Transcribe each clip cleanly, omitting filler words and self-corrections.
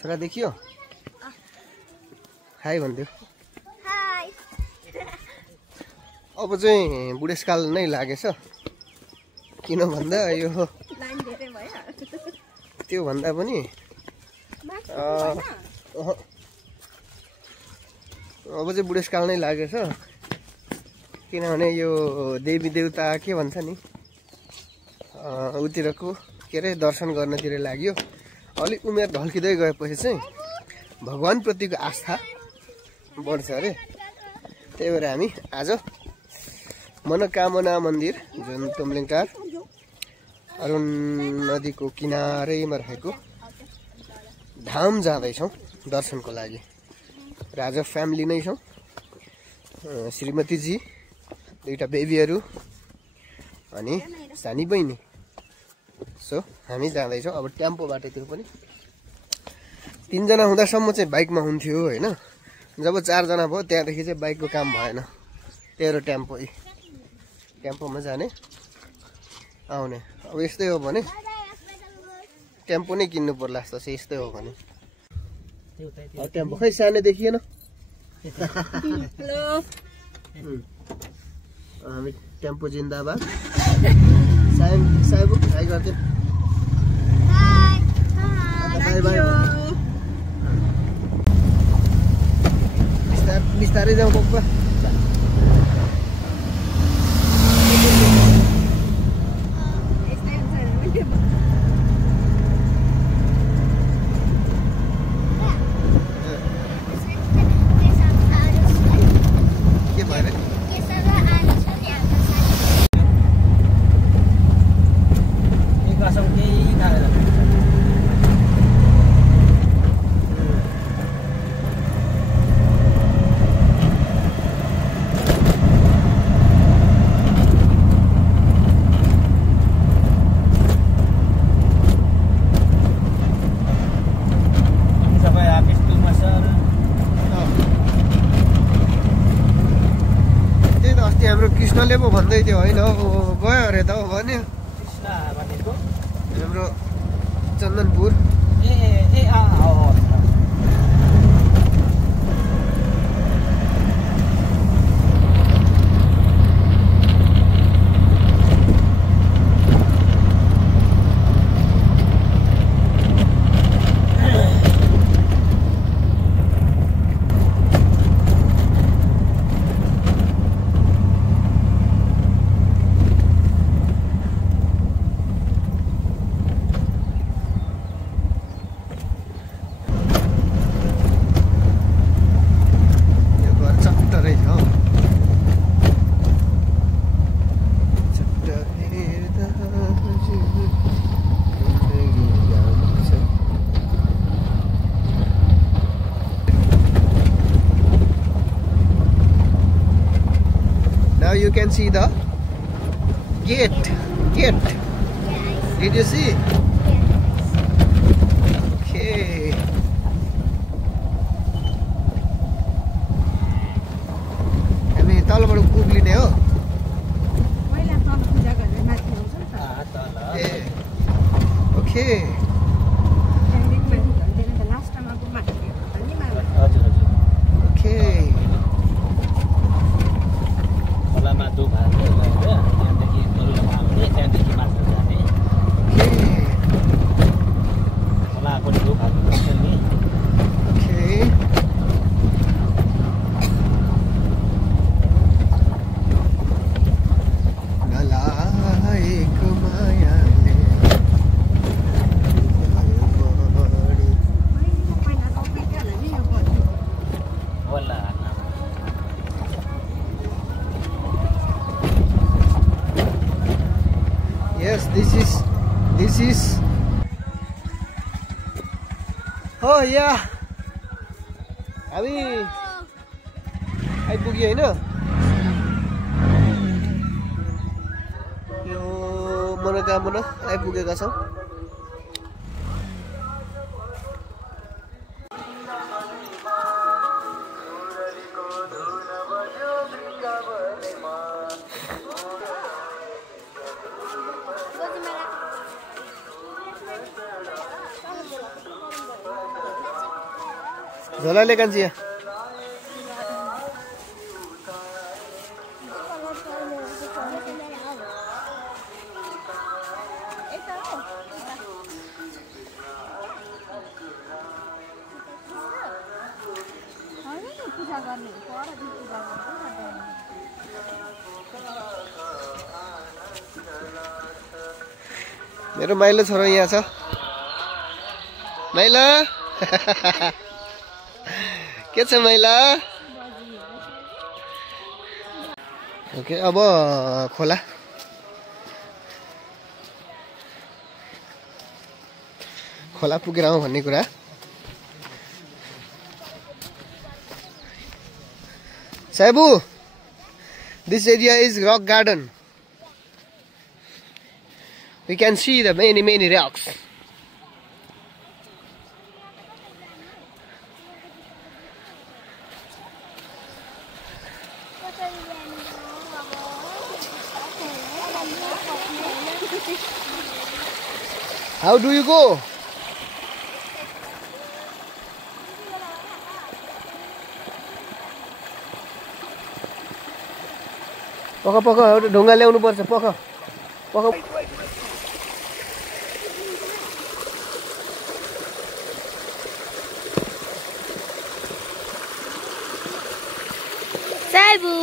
छोरा देखियो high भन्दियो high अब चाहिँ बुढेसकाल नै लागेछ किन भन्दा यो लाइन धेरै भयो त्यो भन्दा पनि अब चाहिँ बुढेसकाल नै लागेछ किनभने यो देवी देवता के भन्छ नि उतिरको के अरे दर्शन गर्नतिर लाग्यो अलिक उमेर ढल्किँदै गएपछि चाहिँ भगवानप्रतिको आस्था बढ्छ अरे त्यही भएर हामी आज मनोकामना मन्दिर जुन तुमलिङटार अरुण नदीको किनारैमा रहेको धाम जाँदैछौँ दर्शनको लागि र आज फ्यामिली नै छौँ श्रीमतीजी दुईटा बेबीहरू अनि सानी बहिनी सो हामी जाँदैछौँ अब टेम्पो बाटोतिर पनि 3 जना हुँदासम्म चाहिँ बाइकमा हुन्थ्यो होइन जब 4 जना भयो त्यहाँदेखि चाहिँ बाइकको काम भएन त्यही भएर टेम्पोमा जाने आउने अब यस्तै हो भने टेम्पो नै किन्नु पर्ला जस्तो चाहिँ यस्तै हो भने टेम्पो खै सानो देखिएन हेलो हामी टेम्पो जिन्दाबाद साहेब हाई गर्थे बाई बाई बिस्तारै जाउँ पप्पा हाम्रो कृष्णले पो भन्दै थियो होइन गयो अरे त भन्यो हाम्रो Chandanpur Now you can see the gate. Did you see? Okay. हामी तलबाट उक्लिने हो पहिला तल पूजा गरेर माथि आउँछ नि त ए ओके लास्टमा माथि ओके खोलामा दो भाग त्यहाँदेखि आउने त्यहाँदेखि मात्र जाने खोलाको दो भाग हुन्छ नि Yes, this is oh yeah हामी आइपुग्यो हैन यो मनोकामना आइपुगेका छौं झोलाले कान्छी पूजा गर्ने पर पूजा गर्नु मेरो माइलो छोरो यहाँ छ माइला के छ माइला ओके अब खोला खोला पुगेर आउँ भन्ने कुरा साइबु this area is rock garden we can see the many rocks how do you go पख एउटा ढुङ्गा ल्याउनु पर्छ पख साइबु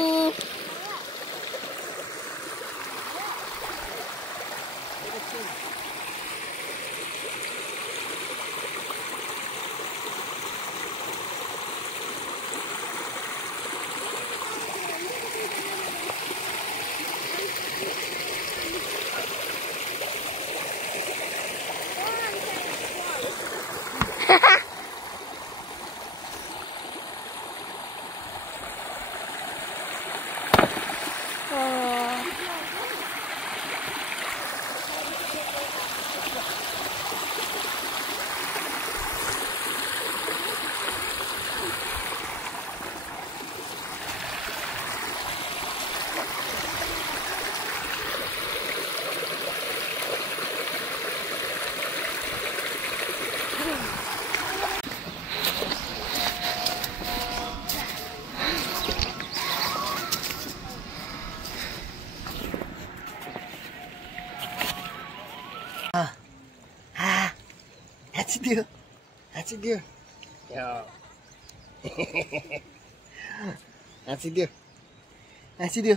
हाँसिदियो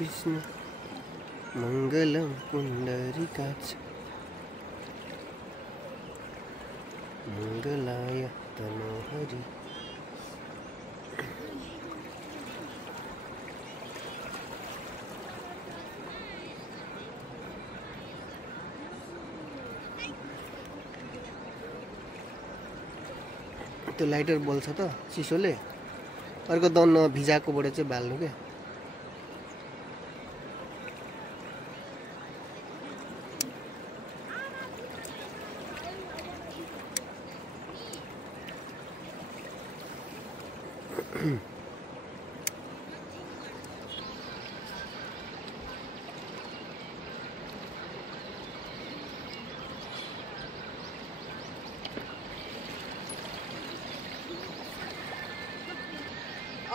विष्णु मङ्गलम पुण्डरीकाक्ष मङ्गलाय तनोहरि त्यो लाइटर बल्छ त चिसोले अर्को दन भिजाकोबाट चाहिँ बाल्नु के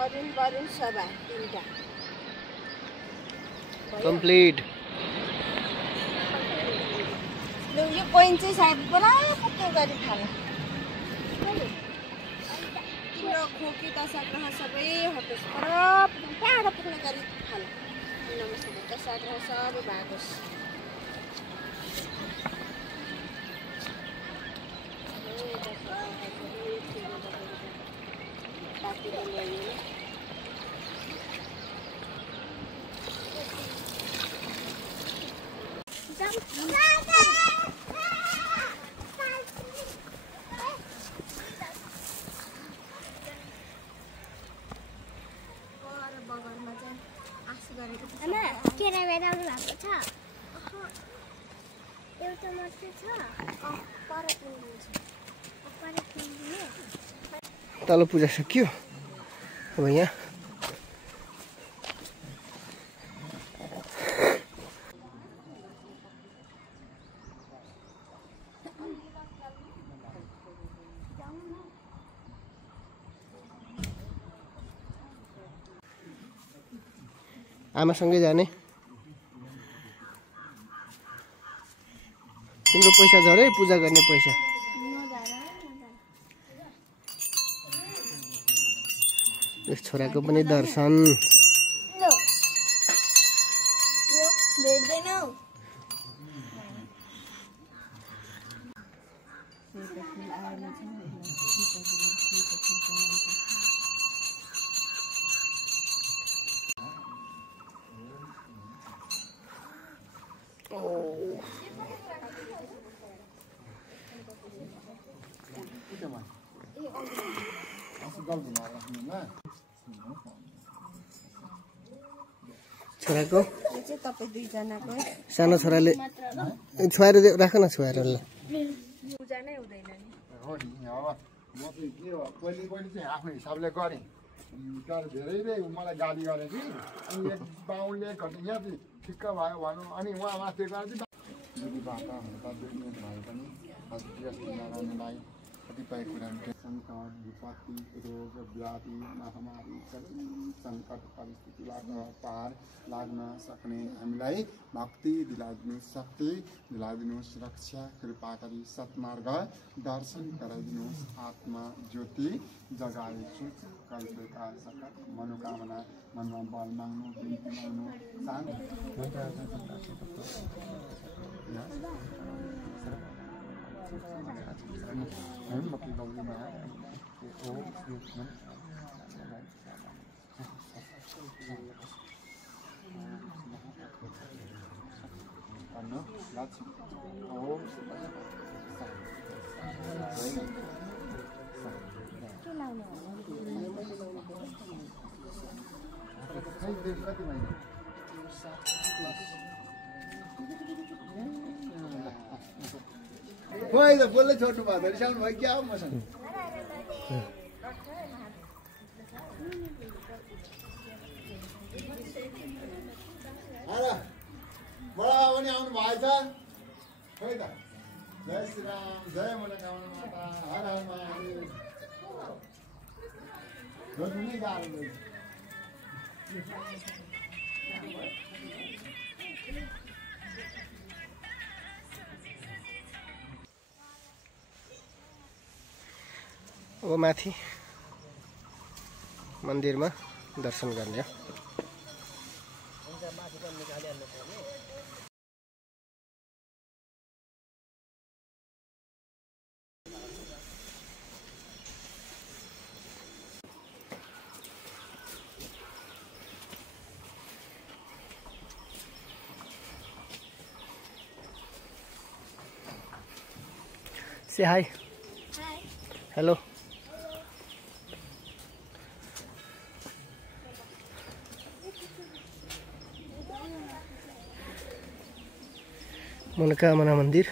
अरुण वरुण सभा तीनटा कम्प्लिट लु यो कोइन चाहिँ सायद पुरा पक्कै गरी खाला तिम्रो खोकी दशाग्रह सबै हटोस् टाढा पुग्ने गरी खाला नमस्ते दशाग्रह सबै भागोस् तल पूजा सकियो अब यहाँ आमासँगै जाने। तिम्रो पैसा झरे पूजा गर्ने पैसा। यस छोराको पनि दर्शन। छोराको सानो छोराले छुवाएर राख न, छुवाएर ल। पूजा नै हुँदैन नि। हो नि, अब म चाहिँ के हो पहिले चाहिँ आफ्नो हिसाबले गरेँ तर धेरै मलाई गाली गरे कि अनि एक बाहुनले यहाँ चाहिँ ठिक्क भयो भनौँ अनि उहाँ माथि गएर चाहिँ दिदीबाट हुँदा बिजनेस भए पनि ड्रेस लगाउनुलाई कतिपय कुराहरू सङ्कट विपत्ति रोग व्याधि महामारी सबै सङ्कट परिस्थितिबाट पार लाग्न सक्ने हामीलाई भक्ति दिलाइदिनुहोस्, शक्ति दिलाइदिनुहोस्, रक्षा कृपा गरी सत्मार्ग दर्शन गराइदिनुहोस्। आत्मा ज्योति जगाएछु कल्पेका सकल मनोकामना मनमा बल माग्नु बिन्ती माग्नु खोइ त बोल्दै छोड्नु भयो रिसाउनु भयो क्या हो मसँग बडा पनि आउनु भएछ खोइ त जय श्रीराम जय मनोकामना माता हर हर महादेव जोड्नु नै गाह्रो अब माथि मन्दिरमा दर्शन गर्ने हो। Say hi. Hi. Hello. मनोकामना मन्दिर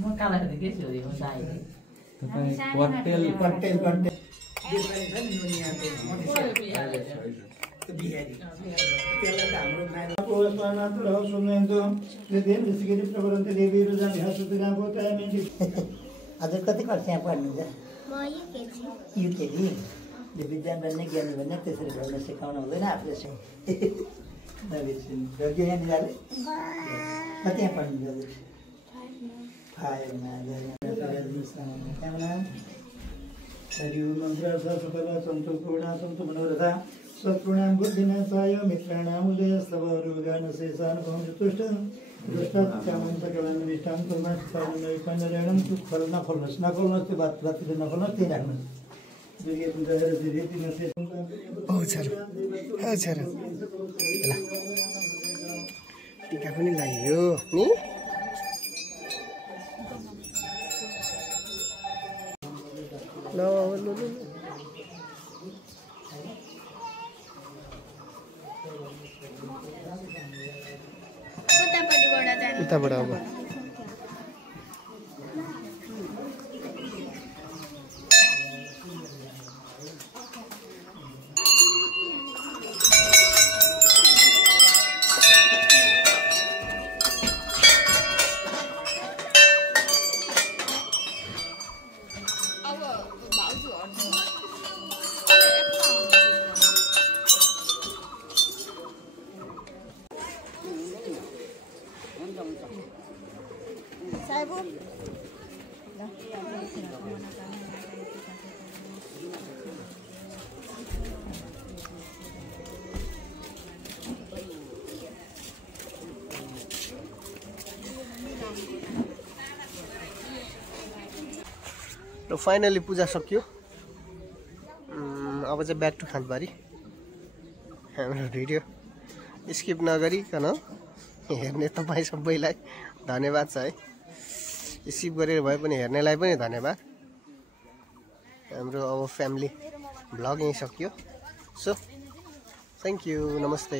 म कालाखती के छु म चाहिए तपाईं क्वार्टेल हजुर कति कक्षा पढ्नुहुन्छ? म युकेजी। युकेजी। विज्ञान बन्ने ज्ञानी बन्ने त्यसरी भन्न सिकाउनु हुँदैन आफूले कति पढ्नु मनोरथा शत्रूणां बुद्धिनाशाय मित्राणां उदयस्तवरोगानशेषानुपंशतुष्ट दुष्टात्कामं सकलनिष्ठां कुर्मस्तावनैपन्नरेणं फल नफल्नुहोस् त्यो बात रातिले नफल्नुहोस् त्यही राख्नुहोस् टिका पनि लाग्यो नि ल उताबाट अब र फाइनली पूजा सकियो। अब चाहिँ ब्याक टु खाँदबारी। हाम्रो भिडियो स्किप नगरिकन हेर्ने तपाईँ सबैलाई धन्यवाद छ है। स्किप गरेर भए पनि हेर्नेलाई पनि धन्यवाद। हाम्रो अब फ्यामिली भ्लग यहीँ सकियो। सो थ्याङ्क यू, नमस्ते।